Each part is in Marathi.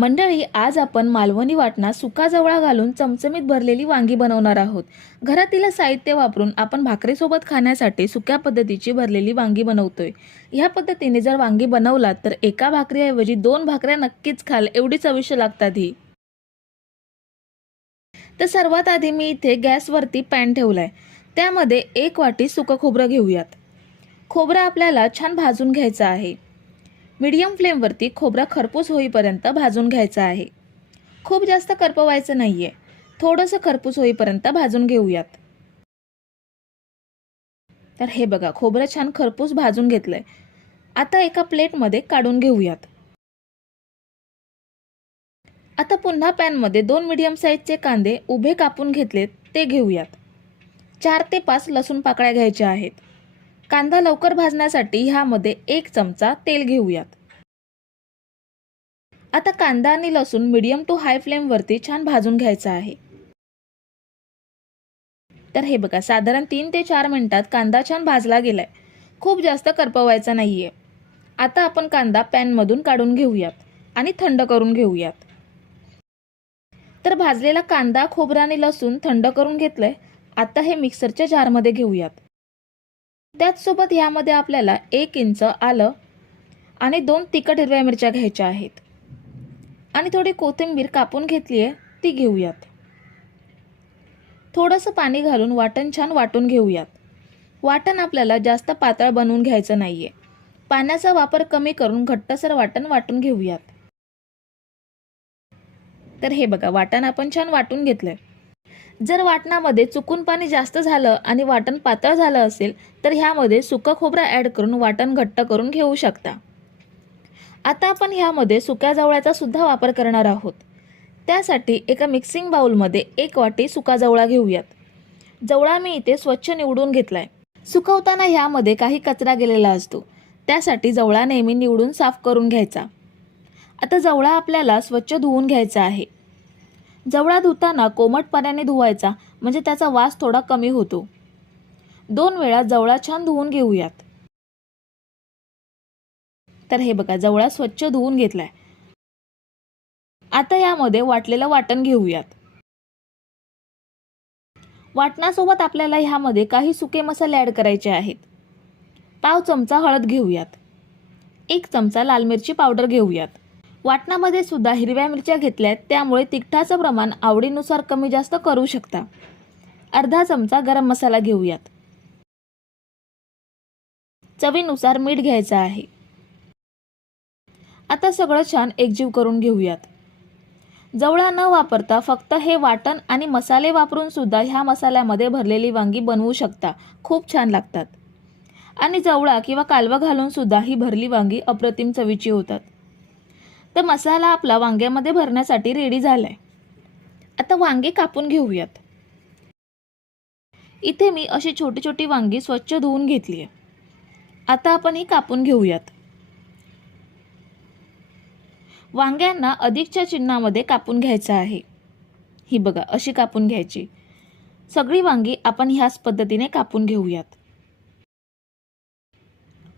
मंडळी आज आपण मालवणी वाटणा सुका जवळा घालून चमचमीत भरलेली वांगी बनवणार आहोत. घरातील साहित्य वापरून आपण भाकरीसोबत खाण्यासाठी सुक्या पद्धतीची भरलेली वांगी बनवतोय. ह्या पद्धतीने जर वांगी बनवलात तर एका भाकरीऐवजी दोन भाकऱ्या नक्कीच खाल एवढी चविष्ट लागतात ही. तर सर्वात आधी मी इथे गॅसवरती पॅन ठेवलाय. त्यामध्ये एक वाटी सुकं खोबरं घेऊयात. खोबरं आपल्याला छान भाजून घ्यायचं आहे. मीडियम फ्लेमवरती खोबरं खरपूस होईपर्यंत भाजून घ्यायचं आहे. खूप जास्त करपवायचं नाही आहे थोडंसं खरपूस होईपर्यंत भाजून घेऊयात. तर हे बघा खोबरं छान खरपूस भाजून घेतलंय. आता एका प्लेटमध्ये काढून घेऊयात. आता पुन्हा पॅनमध्ये दोन मीडियम साईजचे कांदे उभे कापून घेतलेत ते घेऊयात. चार ते पाच लसूण पाकळ्या घ्यायच्या आहेत. कांदा लवकर भाजण्यासाठी ह्यामध्ये एक चमचा तेल घेऊयात. आता कांदा आणि लसूण मीडियम टू हाय फ्लेमवरती छान भाजून घ्यायचा आहे. तर हे बघा साधारण तीन ते चार मिनिटात कांदा छान भाजला गेलाय. खूप जास्त करपवायचा नाहीये. आता आपण कांदा पॅनमधून काढून घेऊयात आणि थंड करून घेऊयात. तर भाजलेला कांदा खोबरा आणि लसूण थंड करून घेतलंय. आता हे मिक्सरच्या जारमध्ये घेऊयात. त्याचसोबत ह्यामध्ये आपल्याला एक इंच आलं आणि दोन तिखट हिरव्या मिरच्या घ्यायच्या आहेत. आणि थोडी कोथिंबीर कापून घेतली आहे ती घेऊयात. थोडंसं पाणी घालून वाटण छान वाटून घेऊयात. वाटण आपल्याला जास्त पातळ बनवून घ्यायचं नाही आहे पाण्याचा वापर कमी करून घट्टसर वाटण वाटून घेऊयात. तर हे बघा वाटण आपण छान वाटून घेतलंय. जर वाटणामध्ये चुकून पाणी जास्त झालं आणि वाटण पातळ झालं असेल तर ह्यामध्ये सुकं खोबरं ॲड करून वाटण घट्ट करून घेऊ शकता. आता आपण ह्यामध्ये सुक्या जावळ्याचा सुद्धा वापर करणार आहोत. त्यासाठी एका मिक्सिंग बाउलमध्ये एक वाटी सुका जवळा घेऊयात. जवळा मी इथे स्वच्छ निवडून घेतलाय. सुकवताना ह्यामध्ये काही कचरा गेलेला असतो. त्यासाठी जवळा नेहमी निवडून साफ करून घ्यायचा. आता जवळा आपल्याला स्वच्छ धुवून घ्यायचा आहे. जवळा धुताना कोमट पाण्याने धुवायचा म्हणजे त्याचा वास थोडा कमी होतो. दोन वेळा जवळा छान धुवून घेऊयात. तर हे बघा जवळा स्वच्छ धुवून घेतलाय. आता यामध्ये वाटलेलं वाटण घेऊयात. वाटणासोबत आपल्याला ह्यामध्ये काही सुके मसाले ॲड करायचे आहेत. पाव चमचा हळद घेऊयात. एक चमचा लाल मिरची पावडर घेऊयात. वाटणामध्ये सुद्धा हिरव्या मिरच्या घेतल्यात त्यामुळे तिखटाचं प्रमाण आवडीनुसार कमी जास्त करू शकता. अर्धा चमचा गरम मसाला घेऊयात. चवीनुसार मीठ घ्यायचं आहे. आता सगळं छान एकजीव करून घेऊयात. जवळा न वापरता फक्त हे वाटण आणि मसाले वापरून सुद्धा ह्या मसाल्यामध्ये भरलेली वांगी बनवू शकता. खूप छान लागतात. आणि जवळा किंवा कालवा घालून सुद्धा ही भरली वांगी अप्रतिम चवीची होतात. तर मसाला आपला वांग्यामध्ये भरण्यासाठी रेडी झालाय. आता वांगे कापून घेऊयात. इथे मी अशी छोटी छोटी वांगी स्वच्छ धुवून घेतली आहे आता आपण ही कापून घेऊयात. वांग्यांना अधिकच्या चिन्हामध्ये कापून घ्यायचं आहे. ही बघा अशी कापून घ्यायची. सगळी वांगी आपण ह्याच पद्धतीने कापून घेऊयात.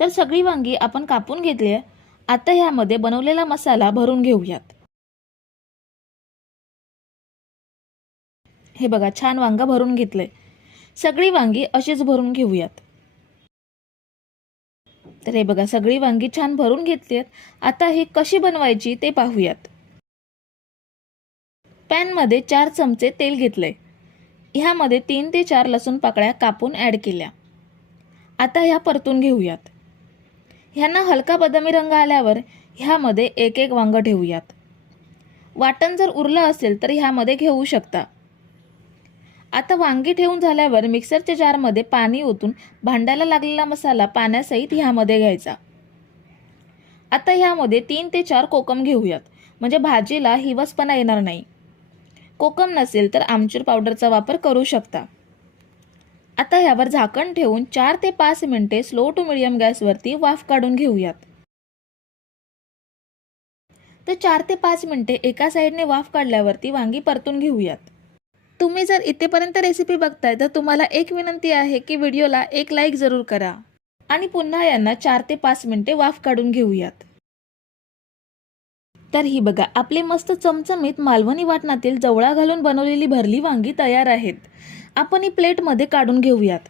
तर सगळी वांगी आपण कापून घेतली आहे. आता ह्यामध्ये बनवलेला मसाला भरून घेऊयात. हे बघा छान वांगा भरून घेतलंय. सगळी वांगी अशीच भरून घेऊयात. तर हे बघा सगळी वांगी छान भरून घेतली आहेत. आता ही कशी बनवायची ते पाहूयात. पॅनमध्ये चार चमचे तेल घेतले ह्यामध्ये तीन ते चार लसूण पाकळ्या कापून ॲड केल्या. आता ह्या परतून घेऊयात. ह्यांना हलका बदामी रंग आल्यावर ह्यामध्ये एक एक वांग ठेवूयात. वाटण जर उरलं असेल तर ह्यामध्ये घेऊ शकता. आता वांगी ठेवून झाल्यावर मिक्सरच्या जारमध्ये पाणी ओतून भांड्याला लागलेला मसाला पाण्यासहित ह्यामध्ये घ्यायचा. आता ह्यामध्ये तीन ते चार कोकम घेऊयात. म्हणजे भाजीला हिवसपणा येणार नाही. कोकम नसेल तर आमचूर पावडरचा वापर करू शकता. आता ह्यावर झाकण ठेवून चार ते पाच मिनिटे स्लो टू मिडियम गॅसवरती वाफ काढून घेऊयात. तर चार ते पाच मिनिटे एका साईडने वाफ काढल्यावरती वांगी परतून घेऊयात. तुम्ही जर इथेपर्यंत रेसिपी बघताय तर तुम्हाला एक विनंती आहे की व्हिडिओला एक लाईक जरूर करा. आणि पुन्हा यांना चार ते पाच मिनिटे वाफ काढून घेऊयात. तर ही बघा आपली मस्त चमचमीत मालवणी वाटणातील जवळा घालून बनवलेली भरली वांगी तयार आहेत. आपण ही प्लेटमध्ये काढून घेऊयात.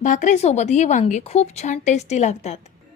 भाकरीसोबत ही वांगी खूप छान टेस्टी लागतात.